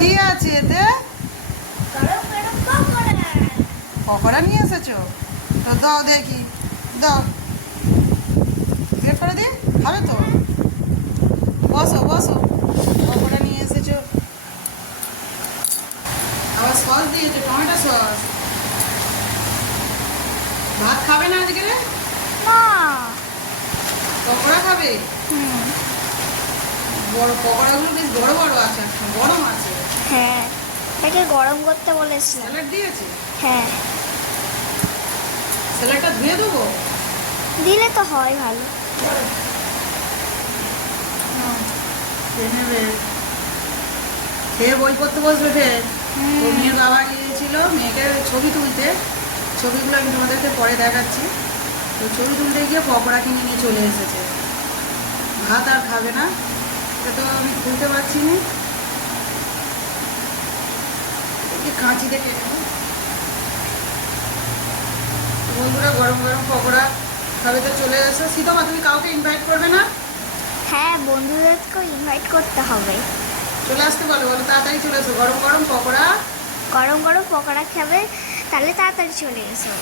কি আছে এতে? পকোড়া নিয়ে এসেছো? তো দাও দেখি, দাও বের করে দিন, খাবে তো? বসো বসো, পকোড়া নিয়ে এসেছো, আবার সস দিয়েছো, টমেটো সস। ভাত খাবে না আজকে? না। পকোড়া খাবে? হুম। বড় পকোড়াগুলো বেশ বড় বড় আছে, গরম আছে। হ্যাঁ, এটাকে গরম করতে বলেছি। স্যালাড দিয়েছে? হ্যাঁ, স্যালাডটা ধুয়ে দেবো? দিলে তো হয় ভালো। খেয়ে নেবে, খেয়ে বই পড়তে বসবে ফের। তো মেয়ের বাবা গিয়েছিল মেয়েকে ছবি তুলতে, ছবিগুলো আমি তোমাদেরকে পরে দেখাচ্ছি। তো ছবি তুলতে গিয়ে পকোড়া কিনে নিয়ে চলে এসেছে। ভাত আর খাবে না, এটা তো আমি খুলতে পারছি না, এই কাঁচি দেখে নেব। বন্ধুরা গরম গরম পকোড়া খাবে তো চলে এসো। সীতমা, তুমি কাউকে ইনভাইট করবে না? হ্যাঁ, বন্ধুদেরকেও ইনভাইট করতে হবে। চলে আসতে বলো, বলো তাড়াতাড়ি চলে এসো, গরম গরম পকোড়া। গরম গরম পকোড়া খাবে, তাহলে তাড়াতাড়ি চলে এসো।